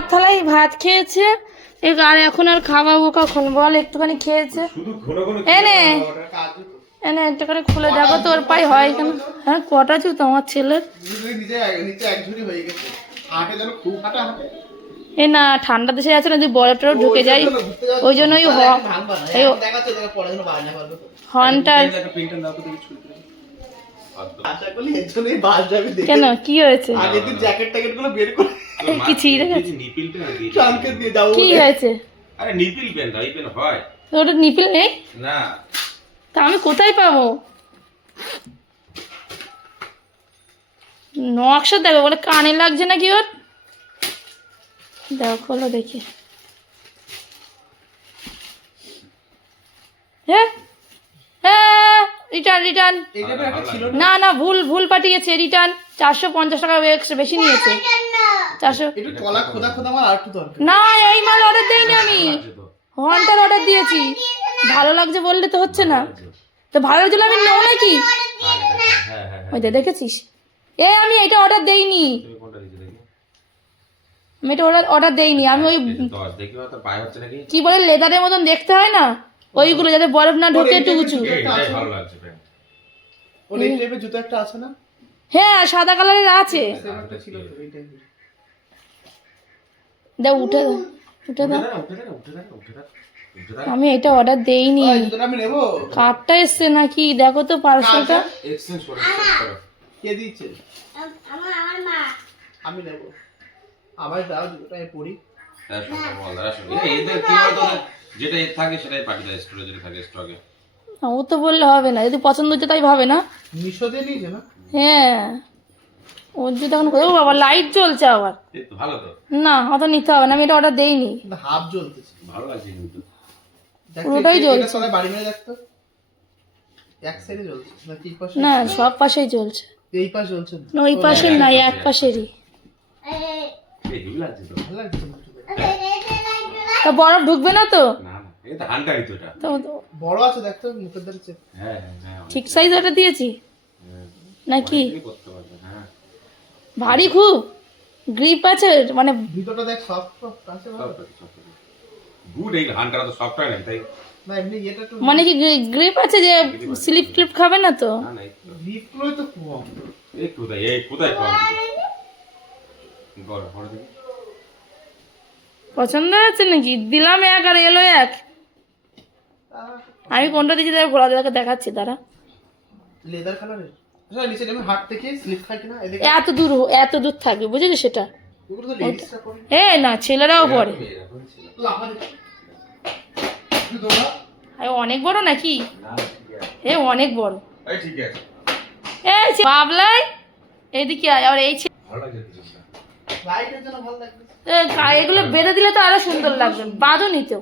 ভাত থালাই ভাত খেয়েছে। আর এখন আর খাওয়াবো কখন? বল একটুখানি খেয়েছে। এনে। এনে একটুখানি খুলে দেখো তোর পাই হয় কেন? হ্যাঁ কটা জুতো আমার ছেলের? নিজে নিজে নিচে এক ঝুড়ি হয়ে গেছে। হাটে যেন খুব হাঁটা হাঁটে। এ না ঠান্ডা দেশে আছে না যদি বরফ ঢুকে যায় ওই জন্য ওই হ- এই দেখাচ্ছে তোকে পরে যেন বাজনা পারবে তো। হর্নটা একটা পেন্টার দাও তো দেখি ছুটি করে। আশা করি এর জন্যই বাজ যাবে কেন? কি হয়েছে? জ্যাকেট ট্যাকেটগুলো বের করে কি ছিঁড়ে গেছে? না যাব কি হয়েছে? আরে নিপিল পেন দাও এই পেন হয়। ওটা নিপিল নেই? না। তা আমি কোথায় পাবো? নকশা দেখো বলে কানে লাগছে নাকি ওর? দেখো খোলো দেখি। হ্যাঁ? হ্যাঁ রিটার্ন রিটার্ন একটা ছিল না? না ভুল ভুল পাঠিয়েছে রিটার্ন চারশো পঞ্চাশ টাকা এক্সট্রা বেশি নিয়েছে। চারশো একটু কলা খোদা খোদা আমার আর দরকার। না এই মাল অর্ডার দেয়নি আমি। আছে হর্নটার অর্ডার দিয়েছি। ভালো লাগছে বললে তো হচ্ছে না। তো ভালো লাগছিল আমি নেব নাকি? হ্যাঁ হ্যাঁ হ্যাঁ। ওই দেখেছিস? এ আমি এটা অর্ডার দেইনি। আমি এটা অর্ডার অর্ডার দেইনি। আমি ওই কি বলে লেদারের মতন দেখতে হয় না? ওইগুলো যাতে বরফ না ঢোকে একটু উঁচু। হ্যাঁ সাদা কালারের আছে। দেখ উঠে দাও উঠে দাও। দাও দাও দাও দাও আমি এটা অর্ডার দেইনি কার্ডটা এসছে নাকি? দেখো তো পার্সেলটা এক্সচেঞ্জ করে কে দিয়েছে? আমি নেব। আমার দাও জুতোটা আমি হ্যাঁ যেটা থাকে সেটাই পাঠিয়ে দেয় স্টোরেজে থাকে স্টকে ও তো বললে হবে না। যদি পছন্দ হচ্ছে তাই ভাবে না। মিশো নিয়েছে না? হ্যাঁ। ওর যদি এখন ও বাবা লাইট জ্বলছে আবার। ভালো তো। না অত নিতে হবে না আমি এটা অর্ডার দেইনি। কিন্তু হাফ জ্বলতেছে। ভালো লাগছে কিন্তু। পুরোটাই জ্বলছে। বাড়ি মেরে দেখতো। এক সাইডে জ্বলছে না কি পাশে? না সব পাশেই জ্বলছে। এই পাশ জ্বলছে না। না ওই পাশের নাই এক পাশেরই। এই হেভি লাগছে তো। না বরফ ঢুকবে না তো? না না বড় আছে দেখতো মুখের হ্যাঁ হ্যাঁ হ্যাঁ ঠিক সাইজ ওটা দিয়েছি। নাকি? করতে ভারী খুব। গ্রিপ আছে মানে ভিতরটা দেখ সফট সফট আছে গুড এই হান্টার তো সফট হয় না তাই মানে কি গ্রিপ আছে যে স্লিপ ক্লিপ খাবে না তো? না না একটু। তো কম। এই কোথায় এই কোথায় কম? গড় পড়ে দেখি। পছন্দ হয়েছে নাকি? দিলাম এক আর এলো এক। আমি কোনটা দিয়েছি তার দাদাকে দেখাচ্ছি তারা লেদার কালারের নিচে আমি হাট থেকে স্লিপ খাই কিনা এদিকে এত দূর এত দূর থাকবে বুঝেছ সেটা? এ না ছেলেরাও পরে। অনেক বড় নাকি? এ অনেক বড়। এই ঠিক আছে। বাবলাই এইদিকে আয় আর এই এগুলো বেঁধে দিলে তো আরও সুন্দর লাগবে। বাঁধো নিতেও।